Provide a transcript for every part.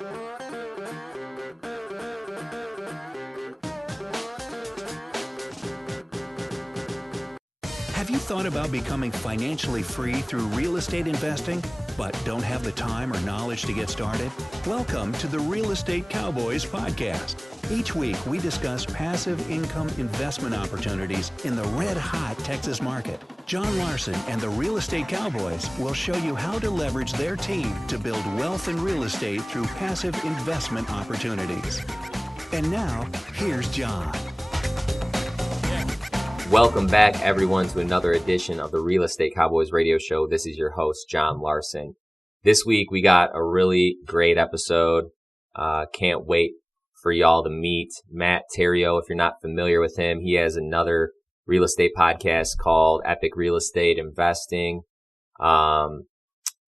Have you thought about becoming financially free through real estate investing, but don't have the time or knowledge to get started? Welcome to the Real Estate Cowboys podcast. Each week, we discuss passive income investment opportunities in the red-hot Texas market. John Larson and the Real Estate Cowboys will show you how to leverage their team to build wealth in real estate through passive investment opportunities. And now, here's John. Welcome back, everyone, to another edition of the Real Estate Cowboys radio show. This is your host, John Larson. This week, we got a really great episode. Can't wait for y'all to meet Matt Theriault. If you're not familiar with him, he has another real estate podcast called Epic Real Estate Investing.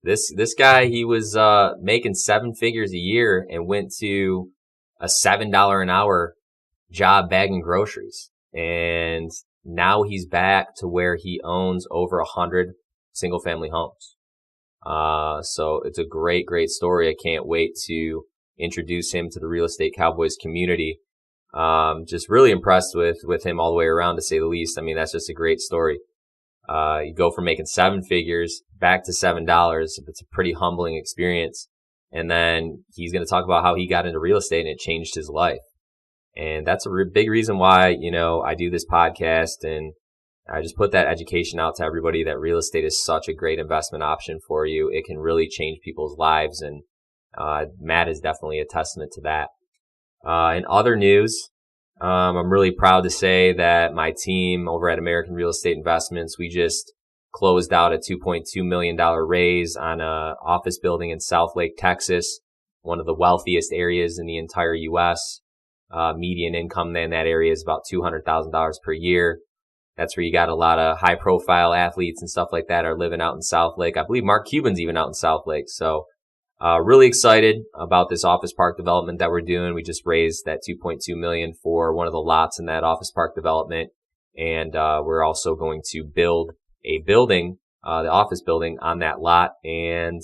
This guy, he was making 7 figures a year and went to a $7 an hour job bagging groceries. And now he's back to where he owns over 100 single family homes. So it's a great, great story. I can't wait to introduce him to the Real Estate Cowboys community. Just really impressed with him all the way around, to say the least. I mean, that's just a great story. You go from making 7 figures back to $7. It's a pretty humbling experience. And then he's going to talk about how he got into real estate and it changed his life. And that's a big reason why, I do this podcast, and I just put that education out to everybody that real estate is such a great investment option for you. It can really change people's lives, and Matt is definitely a testament to that. In other news, I'm really proud to say that my team over at American Real Estate Investments, we just closed out a $2.2 million raise on an office building in Southlake, Texas, one of the wealthiest areas in the entire U.S. Median income in that area is about $200,000 per year. That's where you got a lot of high profile athletes and stuff like that are living out in Southlake. I believe Mark Cuban's even out in Southlake. So, really excited about this office park development that we're doing. We just raised that $2.2 million for one of the lots in that office park development. And, we're also going to build a building, the office building on that lot, and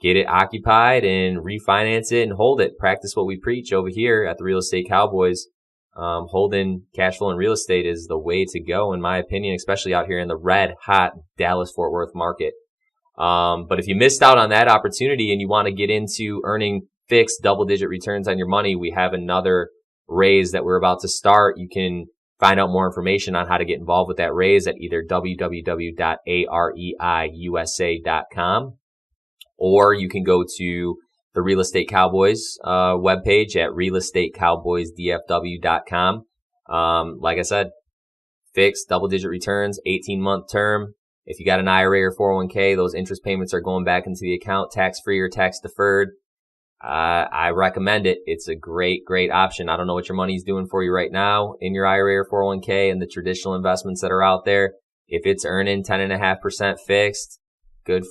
get it occupied and refinance it and hold it. Practice what we preach over here at the Real Estate Cowboys. Holding cash flow in real estate is the way to go, in my opinion, especially out here in the red hot Dallas-Fort Worth market. But if you missed out on that opportunity and you want to get into earning fixed double-digit returns on your money, we have another raise that we're about to start. You can find out more information on how to get involved with that raise at either www.areiusa.com, or you can go to the Real Estate Cowboys webpage at realestatecowboysdfw.com. Like I said, fixed double-digit returns, 18-month term. If you got an IRA or 401k, those interest payments are going back into the account, tax-free or tax-deferred. I recommend it. It's a great, great option. I don't know what your money's doing for you right now in your IRA or 401k and the traditional investments that are out there. If it's earning 10.5% fixed, good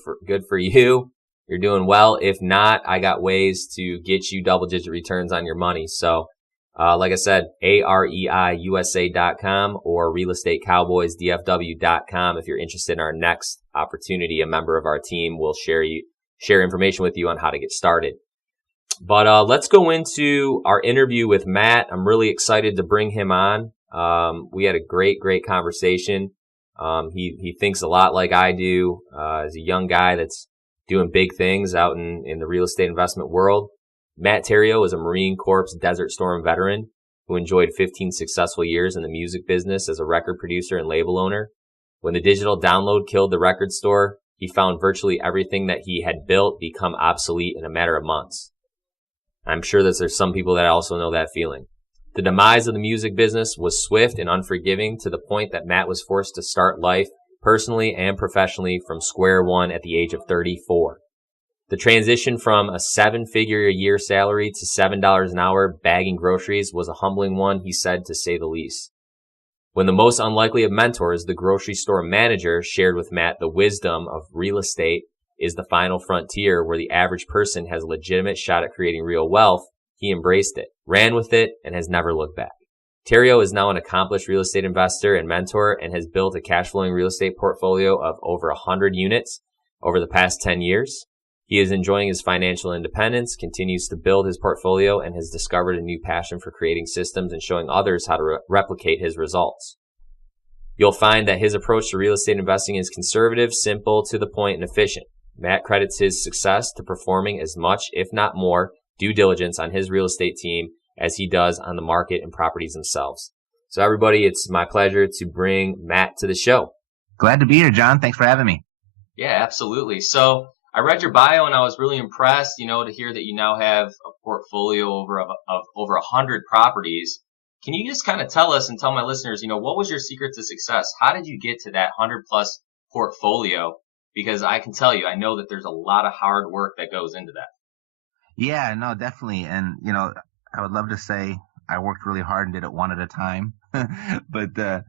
for you. You're doing well. If not, I got ways to get you double-digit returns on your money. So, like I said, areiusa.com or realestatecowboysdfw.com. If you're interested in our next opportunity, a member of our team will share information with you on how to get started. But let's go into our interview with Matt. I'm really excited to bring him on. We had a great conversation. He thinks a lot like I do. As a young guy that's doing big things out in the real estate investment world. Matt Theriault is a Marine Corps Desert Storm veteran who enjoyed 15 successful years in the music business as a record producer and label owner. When the digital download killed the record store, he found virtually everything that he had built become obsolete in a matter of months. I'm sure that there's some people that also know that feeling. The demise of the music business was swift and unforgiving, to the point that Matt was forced to start life personally and professionally from square one at the age of 34. The transition from a 7-figure-a-year salary to $7 an hour bagging groceries was a humbling one, he said, to say the least. When the most unlikely of mentors, the grocery store manager, shared with Matt the wisdom of real estate is the final frontier where the average person has a legitimate shot at creating real wealth, he embraced it, ran with it, and has never looked back. Theriault is now an accomplished real estate investor and mentor and has built a cash flowing real estate portfolio of over 100 units over the past 10 years. He is enjoying his financial independence, continues to build his portfolio, and has discovered a new passion for creating systems and showing others how to replicate his results. You'll find that his approach to real estate investing is conservative, simple, to the point, and efficient. Matt credits his success to performing as much, if not more, due diligence on his real estate team as he does on the market and properties themselves. So everybody, it's my pleasure to bring Matt to the show. Glad to be here, John. Thanks for having me. Yeah, absolutely. So I read your bio and I was really impressed, to hear that you now have a portfolio of over 100 properties. Can you just kind of tell us and tell my listeners, what was your secret to success? How did you get to that 100 plus portfolio? Because I can tell you, I know that there's a lot of hard work that goes into that. Yeah, no, definitely. And, I would love to say I worked really hard and did it one at a time, but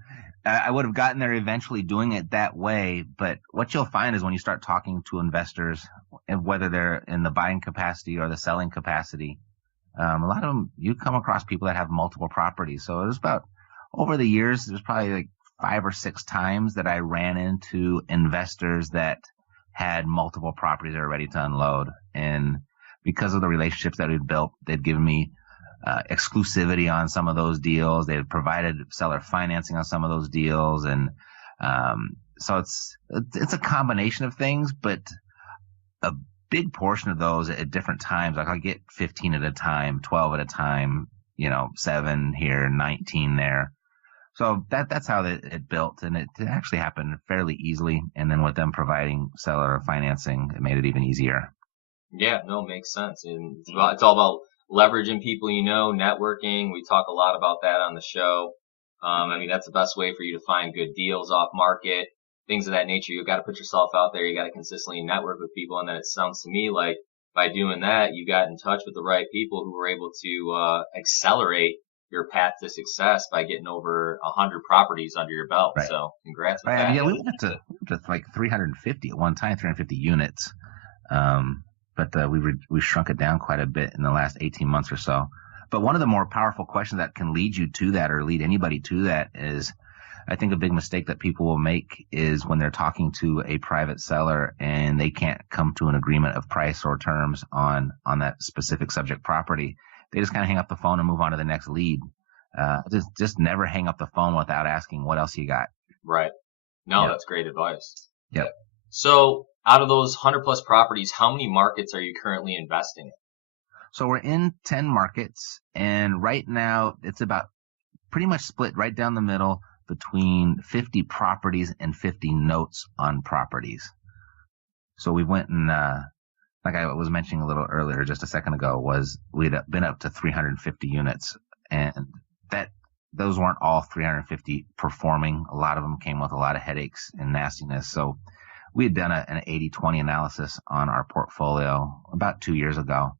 I would have gotten there eventually doing it that way. But what you'll find is when you start talking to investors, and whether they're in the buying capacity or the selling capacity, a lot of them, you come across people that have multiple properties. So it was about, over the years, there's probably like 5 or 6 times that I ran into investors that had multiple properties that were ready to unload. And because of the relationships that we'd built, they'd given me exclusivity on some of those deals. They had provided seller financing on some of those deals. And so it's a combination of things, but a big portion of those at different times, like I get 15 at a time, 12 at a time, 7 here, 19 there. So that's how it built, and it actually happened fairly easily. And then with them providing seller financing, it made it even easier. Yeah, no, makes sense. And it's all about leveraging people, networking. We talk a lot about that on the show. That's the best way for you to find good deals off market, things of that nature. You got to put yourself out there. You got to consistently network with people. And then it sounds to me like by doing that, you got in touch with the right people who were able to accelerate your path to success by getting over 100 properties under your belt. Right. So congrats with that. Yeah, we went to like 350 at one time, 350 units. But we shrunk it down quite a bit in the last 18 months or so. But one of the more powerful questions that can lead you to that, or lead anybody to that, is I think a big mistake that people will make is when they're talking to a private seller and they can't come to an agreement of price or terms on that specific subject property. They just kind of hang up the phone and move on to the next lead. Just never hang up the phone without asking what else you got. Right. No, Yep. That's great advice. Yep. So out of those 100 plus properties, how many markets are you currently investing in? So we're in 10 markets, and right now it's about pretty much split right down the middle between 50 properties and 50 notes on properties. So we went and, like I was mentioning a little earlier, just a second ago, was we'd been up to 350 units, and those weren't all 350 performing. A lot of them came with a lot of headaches and nastiness. So we had done an 80-20 analysis on our portfolio about 2 years ago,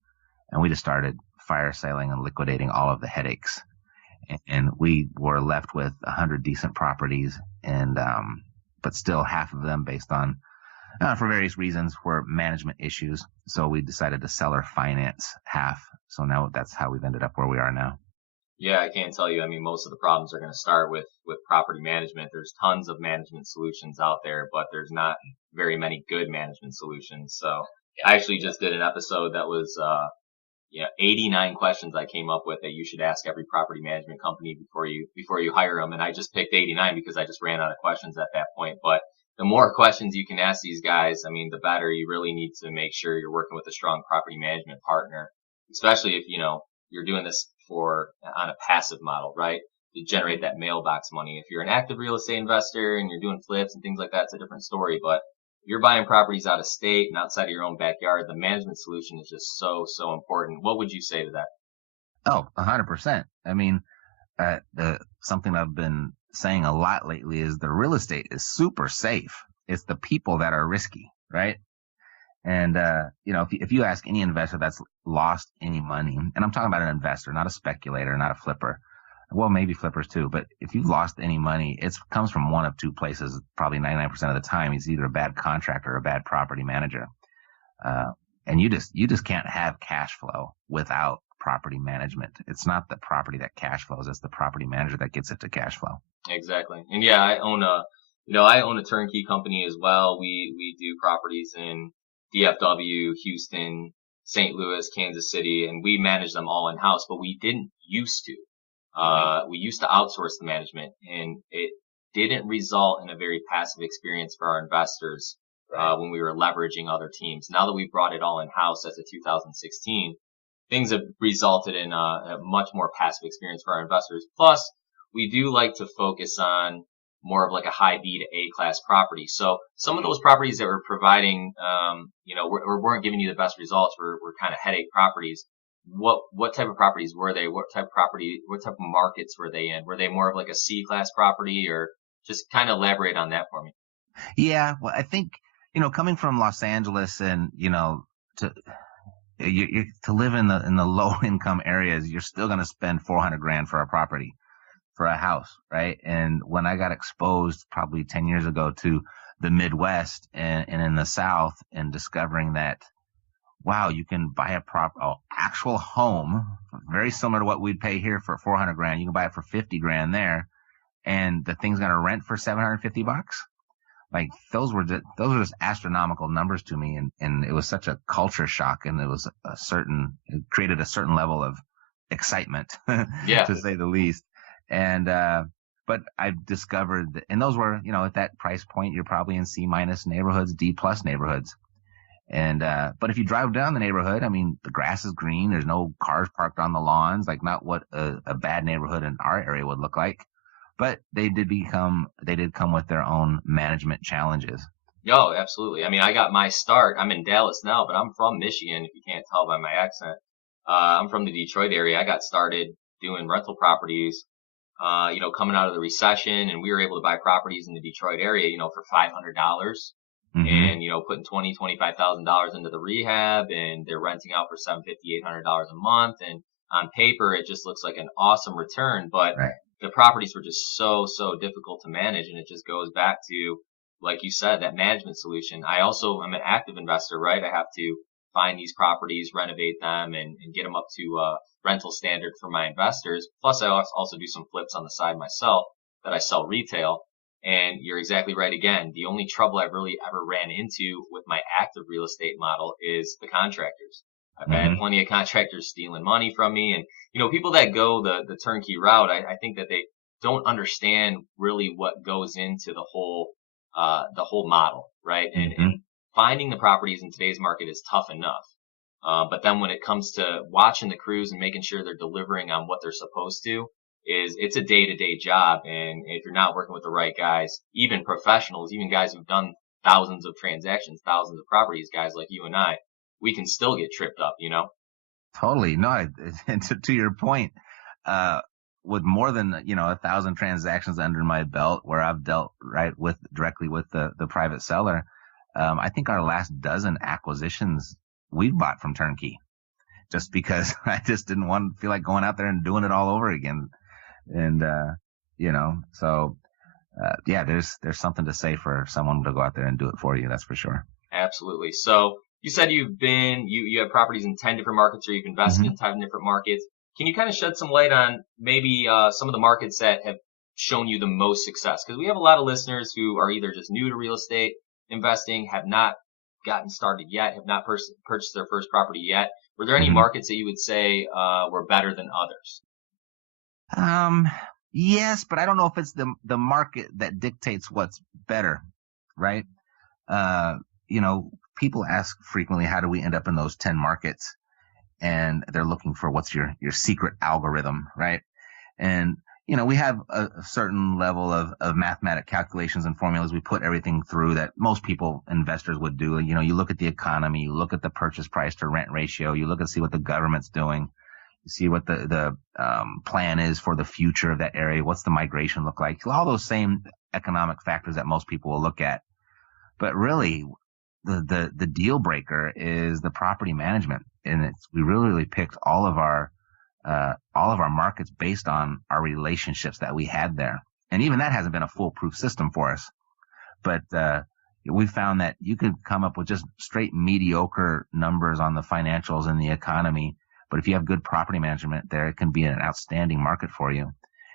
and we just started fire sailing and liquidating all of the headaches. And we were left with 100 decent properties, and but still half of them, based on for various reasons, were management issues. So we decided to seller finance half. So now that's how we've ended up where we are now. Yeah, I can't tell you. Most of the problems are going to start with property management. There's tons of management solutions out there, but there's not very many good management solutions. So I actually just did an episode that was 89 questions I came up with that you should ask every property management company before you hire them. And I just picked 89 because I just ran out of questions at that point. But the more questions you can ask these guys, the better. You really need to make sure you're working with a strong property management partner, especially if, you're doing this on a passive model, right? To generate that mailbox money. If you're an active real estate investor and you're doing flips and things like that, it's a different story. But if you're buying properties out of state and outside of your own backyard, the management solution is just so, so important. What would you say to that? Oh, 100%. Something I've been saying a lot lately is the real estate is super safe. It's the people that are risky, right? And, if you ask any investor that's lost any money, and I'm talking about an investor, not a speculator, not a flipper. Well, maybe flippers too, but if you've lost any money, it comes from one of two places. Probably 99% of the time, it's either a bad contractor or a bad property manager. And you just can't have cash flow without property management. It's not the property that cash flows. It's the property manager that gets it to cash flow. Exactly. And yeah, I own a turnkey company as well. We do properties in DFW, Houston, St. Louis, Kansas City, and we manage them all in-house, but we didn't used to. We used to outsource the management, and it didn't result in a very passive experience for our investors when we were leveraging other teams. Now that we've brought it all in-house as of 2016, things have resulted in a much more passive experience for our investors. Plus, we do like to focus on more of like a high B to A class property. So some of those properties that we're providing, weren't giving you the best results were kind of headache properties. What type of properties were they? What type of markets were they in? Were they more of like a C class property, or just kind of elaborate on that for me? Yeah. Well, I think, coming from Los Angeles and, to, to live in the low income areas, you're still going to spend 400 grand for a property, for a house. Right. And when I got exposed probably 10 years ago to the Midwest and in the South, and discovering that, wow, you can buy actual home very similar to what we'd pay here for 400 grand. You can buy it for 50 grand there, and the thing's going to rent for $750. Like those were just astronomical numbers to me. And it was such a culture shock, and it created a certain level of excitement, Yeah. to say the least. And, but I've discovered that, and those were, at that price point, you're probably in C- neighborhoods, D+ neighborhoods. And, but if you drive down the neighborhood, I mean, the grass is green. There's no cars parked on the lawns, like not what a bad neighborhood in our area would look like. But they did come with their own management challenges. Oh, absolutely. I mean, I got my start. I'm in Dallas now, but I'm from Michigan, if you can't tell by my accent. I'm from the Detroit area. I got started doing rental properties, coming out of the recession, and we were able to buy properties in the Detroit area, for $500. Mm-hmm. And, putting $25,000 into the rehab, and they're renting out for $750, $800 a month. And on paper, it just looks like an awesome return, but Right. The properties were just so difficult to manage. And it just goes back to, like you said, that management solution. I also am an active investor, right? I have to find these properties, renovate them, and get them up to rental standard for my investors. Plus, I also do some flips on the side myself that I sell retail. And you're exactly right. Again, the only trouble I've really ever ran into with my active real estate model is the contractors. I've had plenty of contractors stealing money from me, and people that go the turnkey route, I think that they don't understand really what goes into the whole model, right? And finding the properties in today's market is tough enough. But then when it comes to watching the crews and making sure they're delivering on what they're supposed to, it's a day-to-day job. And if you're not working with the right guys, even professionals, even guys who've done thousands of transactions, thousands of properties, guys like you and I, we can still get tripped up, Totally. No, and to your point, with more than, 1,000 transactions under my belt, where I've dealt directly with the private seller, I think our last dozen acquisitions we've bought from turnkey, just because I just didn't feel like going out there and doing it all over again. And, so, yeah, there's something to say for someone to go out there and do it for you. That's for sure. Absolutely. So you said you have properties in 10 different markets, or you've invested in 10 different markets. Can you kind of shed some light on maybe some of the markets that have shown you the most success? Because we have a lot of listeners who are either just new to real estate investing, have not gotten started yet, have not purchased their first property yet. Were there any markets that you would say were better than others? Yes, but I don't know if it's the market that dictates what's better, right? People ask frequently, how do we end up in those 10 markets? And they're looking for what's your secret algorithm, right? And, we have a certain level of mathematic calculations and formulas we put everything through that most investors would do. You look at the economy, you look at the purchase price to rent ratio, you look and see what the government's doing, you see what the plan is for the future of that area, what's the migration look like, all those same economic factors that most people will look at. But really, the deal breaker is the property management, and we really picked all of our markets based on our relationships that we had there, and even that hasn't been a foolproof system for us. But we found that you could come up with just straight mediocre numbers on the financials and the economy, but if you have good property management there, it can be an outstanding market for you,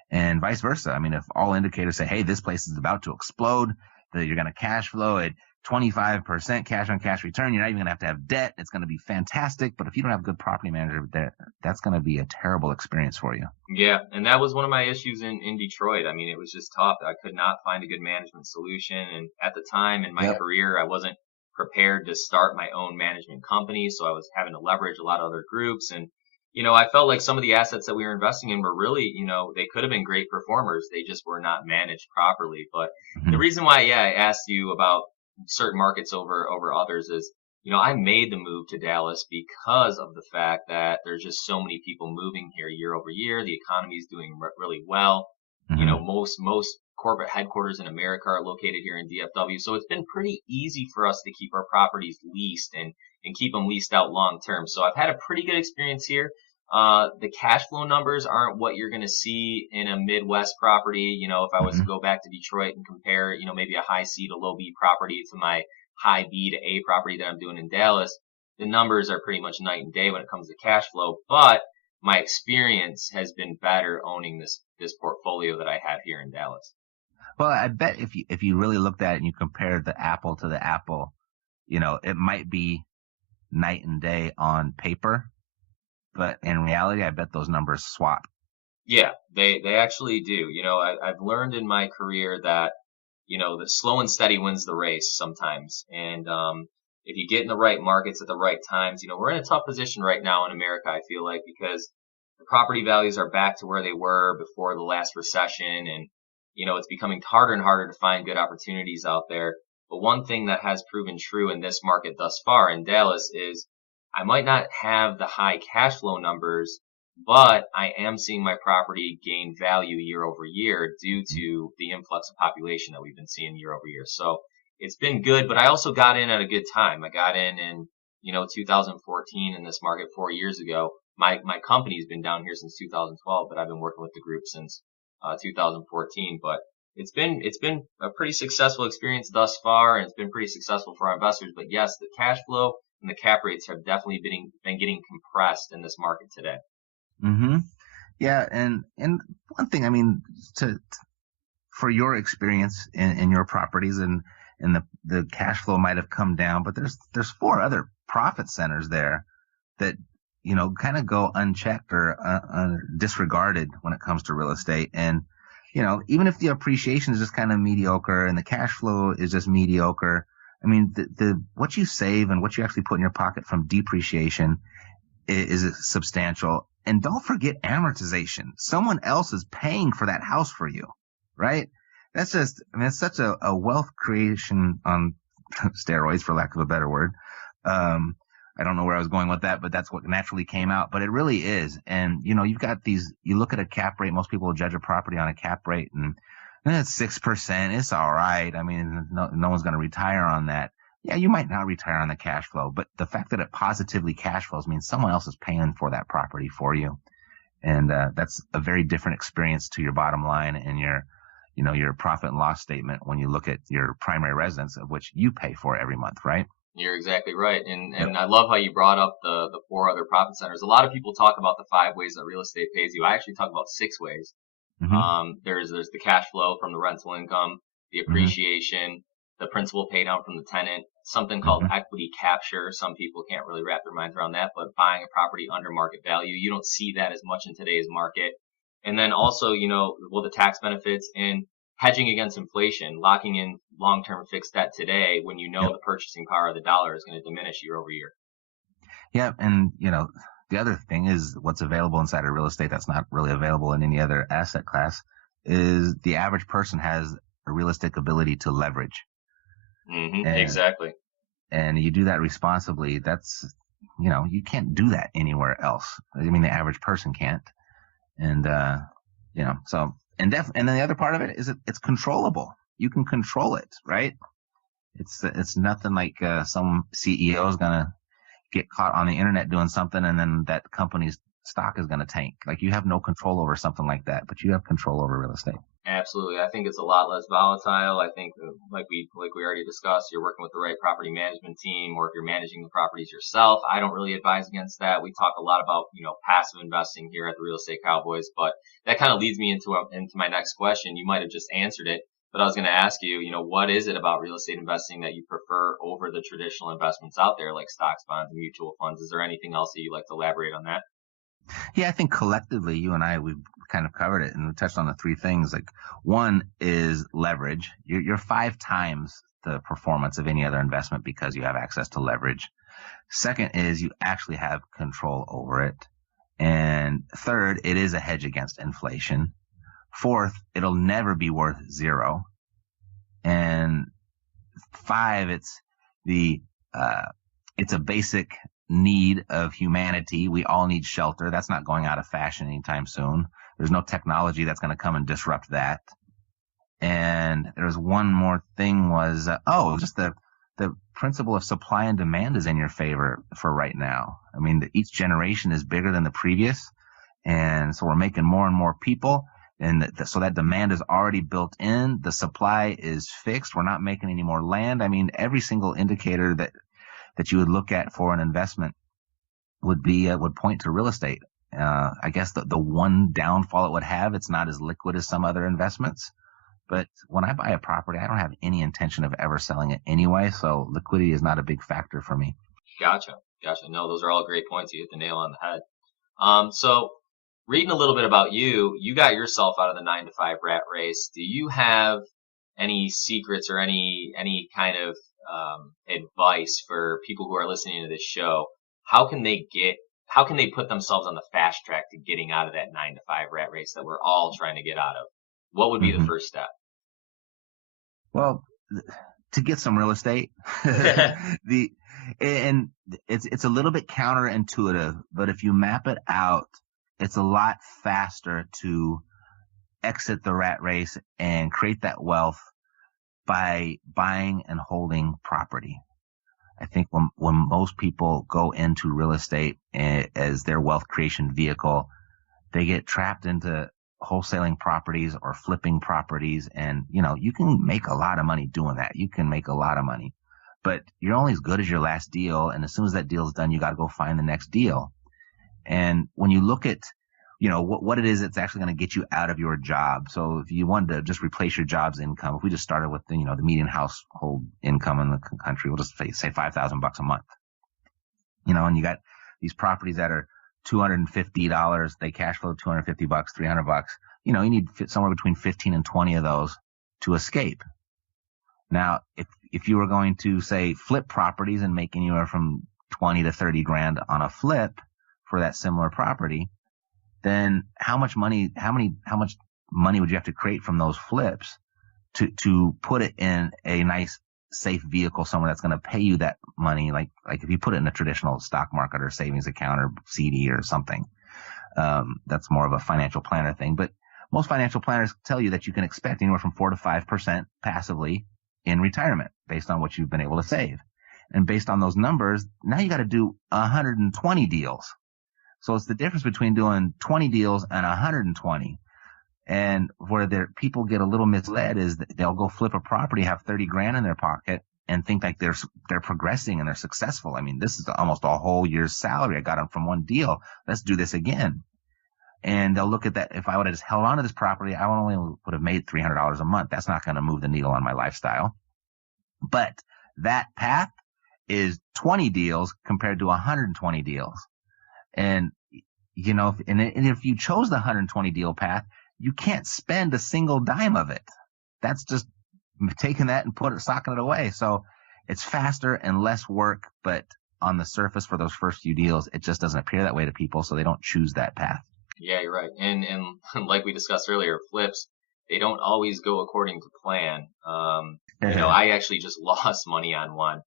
and vice versa. I mean, if all indicators say, hey, this place is about to explode, that you're going to cash flow at 25% cash on cash return. You're not even going to have debt. It's going to be fantastic. But if you don't have a good property manager there, that's going to be a terrible experience for you. Yeah, and that was one of my issues in Detroit. I mean, it was just tough. I could not find a good management solution. And at the time in my career, I wasn't prepared to start my own management company. So I was having to leverage a lot of other groups. And, I felt like some of the assets that we were investing in were really, they could have been great performers. They just were not managed properly. But the reason why, I asked you about certain markets over others is, I made the move to Dallas because of the fact that there's just so many people moving here year over year. The economy is doing really well. Most corporate headquarters in America are located here in DFW. So it's been pretty easy for us to keep our properties leased and keep them leased out long term. So I've had a pretty good experience here. The cash flow numbers aren't what you're going to see in a Midwest property. If I was to go back to Detroit and compare, maybe a high C to low B property to my high B to A property that I'm doing in Dallas, the numbers are pretty much night and day when it comes to cash flow. But my experience has been better owning this portfolio that I have here in Dallas. Well, I bet if you really looked at it and you compare the apple to the apple, it might be night and day on paper, but in reality, I bet those numbers swap. Yeah, they actually do. I've learned in my career that, the slow and steady wins the race sometimes. And if you get in the right markets at the right times, we're in a tough position right now in America, I feel like, because the property values are back to where they were before the last recession. And, it's becoming harder and harder to find good opportunities out there. But one thing that has proven true in this market thus far in Dallas is I might not have the high cash flow numbers, but I am seeing my property gain value year over year due to the influx of population that we've been seeing year over year. So it's been good, but I also got in at a good time. I got in 2014 in this market 4 years ago. My company's been down here since 2012, but I've been working with the group since 2014. But it's been a pretty successful experience thus far, and it's been pretty successful for our investors. But yes, the cash flow and the cap rates have definitely been getting compressed in this market today. Yeah, and one thing, I mean, for your experience in your properties and the cash flow might have come down, but there's 4 other profit centers there that kind of go unchecked or disregarded when it comes to real estate. And even if the appreciation is just kind of mediocre and the cash flow is just mediocre, I mean, the what you save and what you actually put in your pocket from depreciation is substantial. And don't forget amortization. Someone else is paying for that house for you, right? That's just, I mean, it's such a wealth creation on steroids, for lack of a better word. I don't know where I was going with that, but that's what naturally came out. But it really is. And, you've got you look at a cap rate. Most people will judge a property on a cap rate, and it's 6%. It's all right. I mean, no one's going to retire on that. Yeah, you might not retire on the cash flow, but the fact that it positively cash flows means someone else is paying for that property for you. And that's a very different experience to your bottom line and your profit and loss statement when you look at your primary residence, of which you pay for every month, right? You're exactly right. And I love how you brought up the 4 other profit centers. A lot of people talk about the 5 ways that real estate pays you. I actually talk about 6 ways. There's the cash flow from the rental income, the appreciation, the principal paid out from the tenant, something called equity capture. Some people can't really wrap their minds around that, but buying a property under market value, you don't see that as much in today's market. And then also, the tax benefits and hedging against inflation, locking in long-term fixed debt today when the purchasing power of the dollar is going to diminish year over year. Yeah. And, the other thing is what's available inside of real estate that's not really available in any other asset class is the average person has a realistic ability to leverage. Exactly. And you do that responsibly. That's, you can't do that anywhere else. I mean, the average person can't. And, so, and then the other part of it is it's controllable. You can control it, right? It's nothing like, some CEO is going to get caught on the internet doing something and then that company's stock is going to tank. Like, you have no control over something like that, but you have control over real estate. Absolutely. I think it's a lot less volatile. I think like we already discussed, you're working with the right property management team, or if you're managing the properties yourself. I don't really advise against that. We talk a lot about, passive investing here at the Real Estate Cowboys, but that kind of leads me into my next question. You might have just answered it. But I was going to ask you, what is it about real estate investing that you prefer over the traditional investments out there like stocks, bonds, and mutual funds? Is there anything else that you'd like to elaborate on that? Yeah, I think collectively, you and I, we've kind of covered it and we touched on the three things. Like one is leverage. You're 5 times the performance of any other investment because you have access to leverage. Second is you actually have control over it. And third, it is a hedge against inflation. Fourth, it'll never be worth zero. And five, it's a basic need of humanity. We all need shelter. That's not going out of fashion anytime soon. There's no technology that's going to come and disrupt that. And there's one more thing was, just the principle of supply and demand is in your favor for right now. I mean, each generation is bigger than the previous. And so we're making more and more people. And so that demand is already built in. The supply is fixed. We're not making any more land. I mean, every single indicator that you would look at for an investment would point to real estate. I guess the one downfall it would have, it's not as liquid as some other investments. But when I buy a property, I don't have any intention of ever selling it anyway. So liquidity is not a big factor for me. Gotcha. No, those are all great points. You hit the nail on the head. So reading a little bit about you, you got yourself out of the 9 to 5 rat race. Do you have any secrets or any kind of advice for people who are listening to this show? How can they put themselves on the fast track to getting out of that 9 to 5 rat race that we're all trying to get out of? What would be the first step? Well, to get some real estate, and it's a little bit counterintuitive, but if you map it out, it's a lot faster to exit the rat race and create that wealth by buying and holding property. I think when most people go into real estate as their wealth creation vehicle, they get trapped into wholesaling properties or flipping properties. And, you can make a lot of money doing that. You can make a lot of money, but you're only as good as your last deal. And as soon as that deal is done, you got to go find the next deal. And when you look at, what it is that's actually going to get you out of your job. So if you wanted to just replace your job's income, if we just started with, the median household income in the country, we'll just say $5,000 a month, and you got these properties that are $250, they cash flow $250, $300. You need somewhere between 15 and 20 of those to escape. Now, if you were going to say flip properties and make anywhere from 20 to 30 grand on a flip for that similar property, then how much money would you have to create from those flips to put it in a nice safe vehicle somewhere that's going to pay you that money? Like if you put it in a traditional stock market or savings account or CD or something, that's more of a financial planner thing. But most financial planners tell you that you can expect anywhere from 4 to 5% passively in retirement based on what you've been able to save. And based on those numbers, now you got to do 120 deals. So it's the difference between doing 20 deals and 120. And where people get a little misled is that they'll go flip a property, have 30 grand in their pocket, and think like they're progressing and they're successful. I mean, this is almost a whole year's salary I got them from one deal. Let's do this again. And they'll look at that. If I would have just held on to this property, I only would have made $300 a month. That's not going to move the needle on my lifestyle. But that path is 20 deals compared to 120 deals. And, if you chose the 120 deal path, you can't spend a single dime of it. That's just taking that and socking it away. So it's faster and less work, but on the surface for those first few deals, it just doesn't appear that way to people. So they don't choose that path. Yeah, you're right. And like we discussed earlier, flips, they don't always go according to plan. I actually just lost money on one.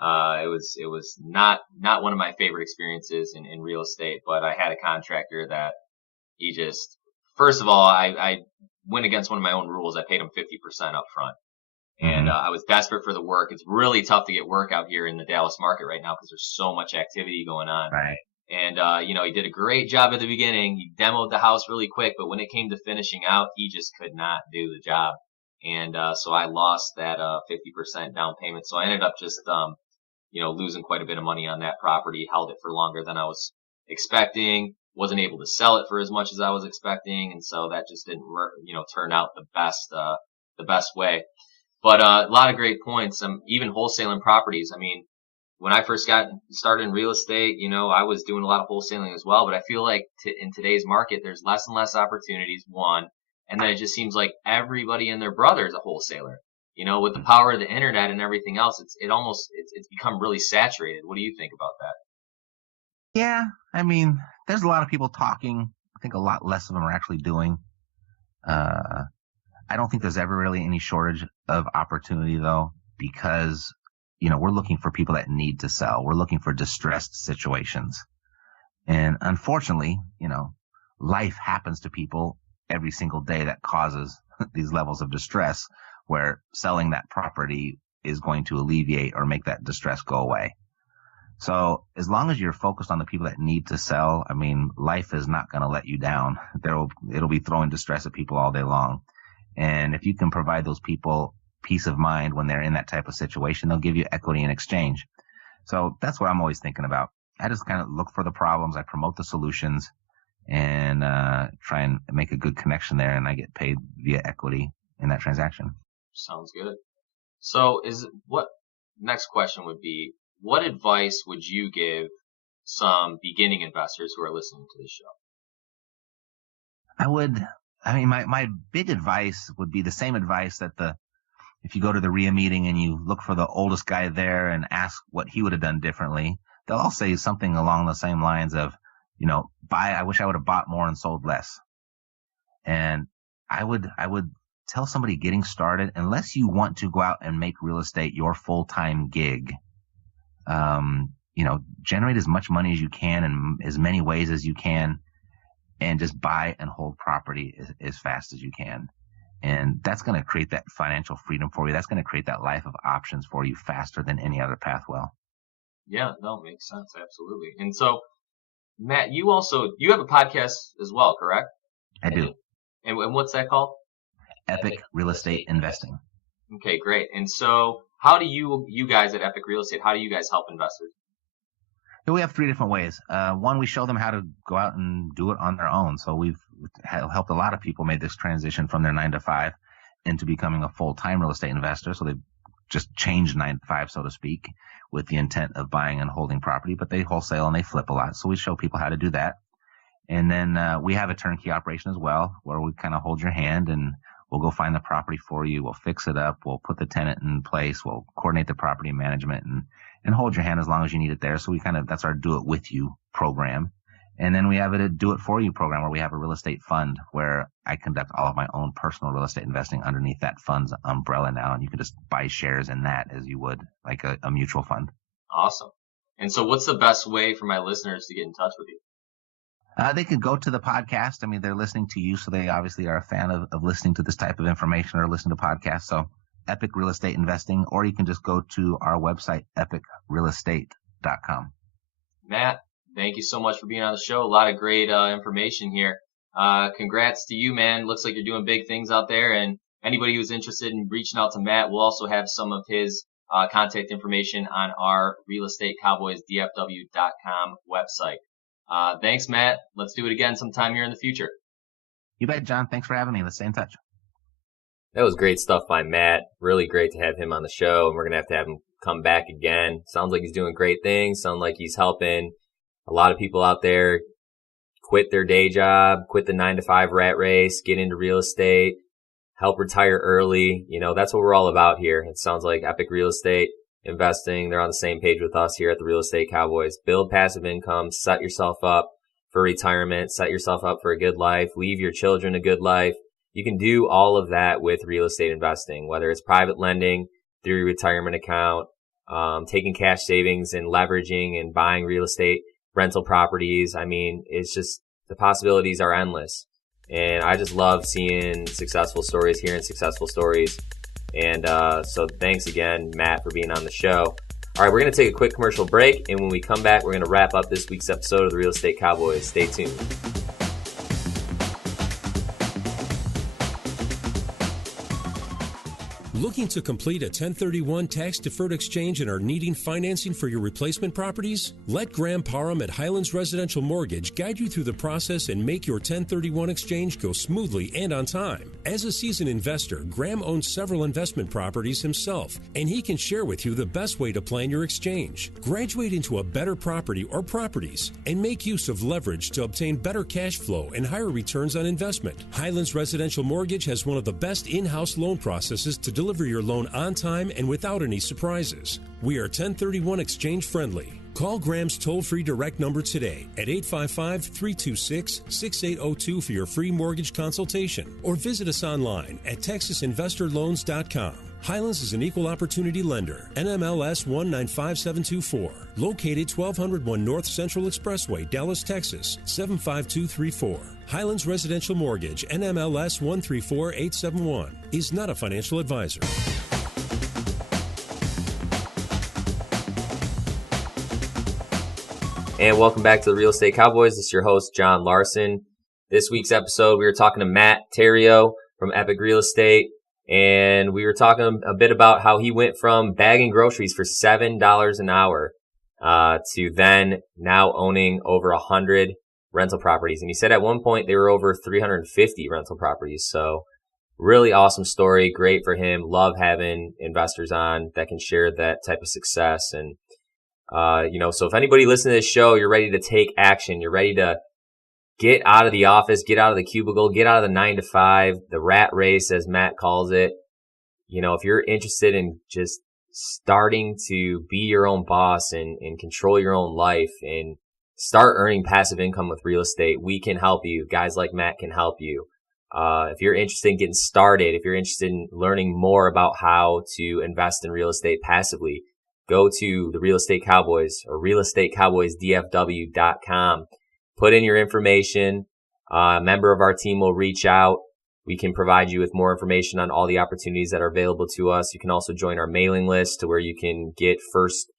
It was not one of my favorite experiences in real estate, but I had a contractor that first of all, I went against one of my own rules. I paid him 50% up front. And I was desperate for the work. It's really tough to get work out here in the Dallas market right now because there's so much activity going on. Right. And, he did a great job at the beginning. He demoed the house really quick, but when it came to finishing out, he just could not do the job. And, so I lost that, 50% down payment. So I ended up just, losing quite a bit of money on that property, held it for longer than I was expecting, wasn't able to sell it for as much as I was expecting. And so that just didn't, turn out the best, the best way. But a lot of great points. Even wholesaling properties. I mean, when I first got started in real estate, I was doing a lot of wholesaling as well. But I feel like in today's market, there's less and less opportunities, one. And then it just seems like everybody and their brother is a wholesaler. With the power of the internet and everything else, it's become really saturated. What do you think about that? Yeah, I mean, there's a lot of people talking. I think a lot less of them are actually doing. I don't think there's ever really any shortage of opportunity, though, because, we're looking for people that need to sell. We're looking for distressed situations. And unfortunately, life happens to people every single day that causes these levels of distress where selling that property is going to alleviate or make that distress go away. So as long as you're focused on the people that need to sell, I mean, life is not going to let you down. It'll be throwing distress at people all day long. And if you can provide those people peace of mind when they're in that type of situation, they'll give you equity in exchange. So that's what I'm always thinking about. I just kind of look for the problems. I promote the solutions and try and make a good connection there. And I get paid via equity in that transaction. Sounds good. So next question would be, what advice would you give some beginning investors who are listening to this show? My big advice would be the same advice that if you go to the RIA meeting and you look for the oldest guy there and ask what he would have done differently, they'll all say something along the same lines of, I wish I would have bought more and sold less. And I would tell somebody getting started, unless you want to go out and make real estate your full-time gig, generate as much money as you can in as many ways as you can, and just buy and hold property as fast as you can. And that's going to create that financial freedom for you. That's going to create that life of options for you faster than any other path will. Yeah, no, makes sense. Absolutely. And so, Matt, you have a podcast as well, correct? I do. And what's that called? Epic Real Estate Investing. Okay, great. And so how do you guys at Epic Real Estate, how do you guys help investors? We have 3 different ways. One, we show them how to go out and do it on their own. So we've helped a lot of people make this transition from their 9 to 5 into becoming a full-time real estate investor. So they've just changed 9 to 5, so to speak, with the intent of buying and holding property, but they wholesale and they flip a lot. So we show people how to do that. And then we have a turnkey operation as well, where we kind of hold your hand and we'll go find the property for you. We'll fix it up. We'll put the tenant in place. We'll coordinate the property management and hold your hand as long as you need it there. So that's our do it with you program. And then we have a do it for you program where we have a real estate fund where I conduct all of my own personal real estate investing underneath that fund's umbrella now. And you can just buy shares in that as you would like a mutual fund. Awesome. And so what's the best way for my listeners to get in touch with you? They could go to the podcast. I mean, they're listening to you, so they obviously are a fan of listening to this type of information or listening to podcasts. So Epic Real Estate Investing, or you can just go to our website, epicrealestate.com. Matt, thank you so much for being on the show. A lot of great information here. Congrats to you, man. Looks like you're doing big things out there. And anybody who's interested in reaching out to Matt, we'll also have some of his contact information on our realestateCowboysDFW.com website. Thanks, Matt. Let's do it again sometime here in the future. You bet, John. Thanks for having me. Let's stay in touch. That was great stuff by Matt. Really great to have him on the show, and we're going to have him come back again. Sounds like he's doing great things. Sounds like he's helping a lot of people out there quit their day job, quit the 9 to 5 rat race, get into real estate, help retire early. That's what we're all about here. It sounds like Epic Real Estate Investing, they're on the same page with us here at the Real Estate Cowboys. Build passive income, set yourself up for retirement, set yourself up for a good life, leave your children a good life. You can do all of that with real estate investing, whether it's private lending through your retirement account, taking cash savings and leveraging and buying real estate rental properties. I mean, it's just, the possibilities are endless. And I just love seeing successful stories, hearing successful stories. And so thanks again, Matt, for being on the show. All right, we're going to take a quick commercial break. And when we come back, we're going to wrap up this week's episode of the Real Estate Cowboys. Stay tuned. Looking to complete a 1031 tax-deferred exchange and are needing financing for your replacement properties? Let Graham Parham at Highlands Residential Mortgage guide you through the process and make your 1031 exchange go smoothly and on time. As a seasoned investor, Graham owns several investment properties himself, and he can share with you the best way to plan your exchange. Graduate into a better property or properties and make use of leverage to obtain better cash flow and higher returns on investment. Highlands Residential Mortgage has one of the best in-house loan processes to deliver your loan on time and without any surprises. We are 1031 exchange friendly. Call Graham's toll-free direct number today at 855-326-6802 for your free mortgage consultation, or visit us online at texasinvestorloans.com. Highlands is an equal opportunity lender, NMLS 195724, located 1201 North Central Expressway, Dallas, Texas, 75234. Highlands Residential Mortgage, NMLS 134871, is not a financial advisor. And welcome back to the Real Estate Cowboys. This is your host, John Larson. This week's episode, we were talking to Matt Theriault from Epic Real Estate. And we were talking a bit about how he went from bagging groceries for $7 an hour to then now owning over 100 rental properties. And he said at one point they were over 350 rental properties. So really awesome story. Great for him. Love having investors on that can share that type of success. And, so if anybody listening to this show, you're ready to take action. You're ready to get out of the office, get out of the cubicle, get out of the 9 to 5, the rat race, as Matt calls it. If you're interested in just starting to be your own boss and control your own life and start earning passive income with real estate, we can help you. Guys like Matt can help you. If you're interested in getting started, if you're interested in learning more about how to invest in real estate passively, go to the Real Estate Cowboys or realestatecowboysdfw.com. Put in your information. A member of our team will reach out. We can provide you with more information on all the opportunities that are available to us. You can also join our mailing list to where you can get first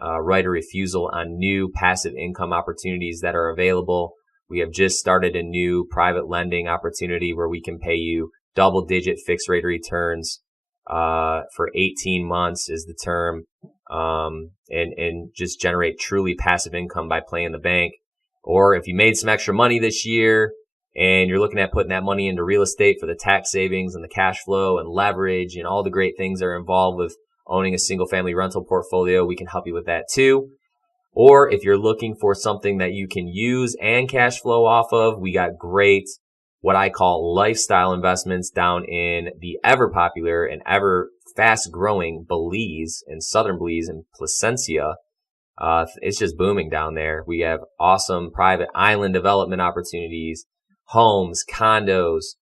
right of refusal on new passive income opportunities that are available. We have just started a new private lending opportunity where we can pay you double-digit fixed rate returns for 18 months is the term, and just generate truly passive income by playing the bank. Or if you made some extra money this year and you're looking at putting that money into real estate for the tax savings and the cash flow and leverage and all the great things that are involved with owning a single family rental portfolio, we can help you with that too. Or if you're looking for something that you can use and cash flow off of, we got great, what I call lifestyle investments down in the ever popular and ever fast growing Belize and Southern Belize and Placencia. It's just booming down there. We have awesome private island development opportunities, homes, condos,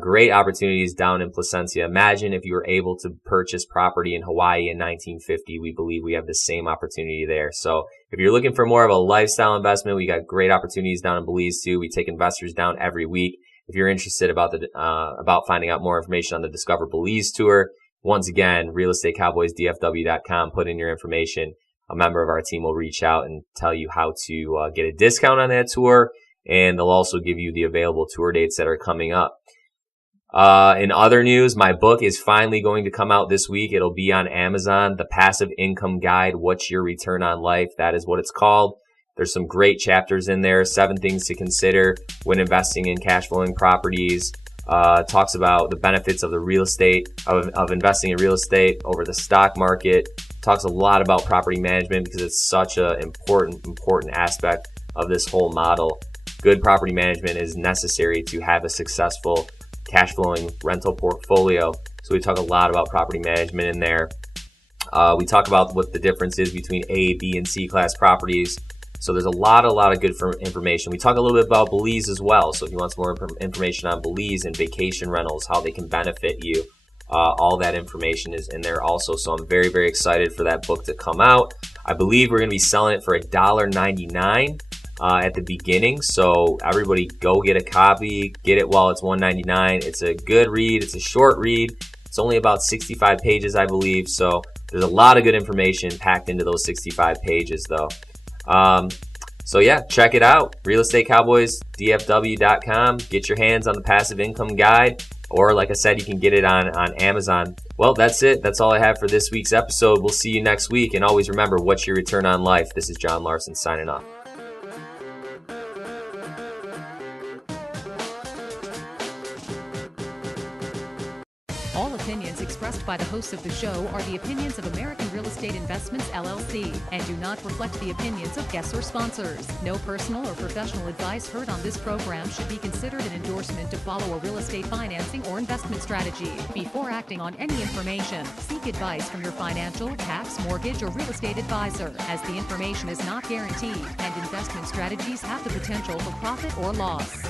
great opportunities down in Placencia. Imagine if you were able to purchase property in Hawaii in 1950. We believe we have the same opportunity there. So if you're looking for more of a lifestyle investment, we got great opportunities down in Belize too. We take investors down every week. If you're interested about finding out more information on the Discover Belize tour, once again, realestatecowboysdfw.com. Put in your information. A member of our team will reach out and tell you how to get a discount on that tour, and they'll also give you the available tour dates that are coming up. In other news, my book is finally going to come out this week. It'll be on Amazon, The Passive Income Guide, What's Your Return on Life? That is what it's called. There's some great chapters in there, 7 things to consider when investing in cash flowing properties. Talks about the benefits of the real estate, of investing in real estate over the stock market. Talks a lot about property management because it's such an important aspect of this whole model. Good property management is necessary to have a successful cash flowing rental portfolio. So we talk a lot about property management in there. We talk about what the difference is between A, B, and C class properties. So there's a lot of good information. We talk a little bit about Belize as well. So if you want some more information on Belize and vacation rentals, how they can benefit you, all that information is in there also. So I'm very, very excited for that book to come out. I believe we're going to be selling it for $1.99 at the beginning. So everybody go get a copy, get it while it's $1.99. It's a good read. It's a short read. It's only about 65 pages, I believe. So there's a lot of good information packed into those 65 pages though. So yeah, check it out. realestatecowboysdfw.com. Get your hands on the passive income guide or like I said, you can get it on Amazon. Well, that's it. That's all I have for this week's episode. We'll see you next week. And always remember, what's your return on life? This is John Larson signing off. All opinions expressed by the hosts of the show are the opinions of American Real Estate Investments, LLC, and do not reflect the opinions of guests or sponsors. No personal or professional advice heard on this program should be considered an endorsement to follow a real estate financing or investment strategy. Before acting on any information, seek advice from your financial, tax, mortgage, or real estate advisor, as the information is not guaranteed and investment strategies have the potential for profit or loss.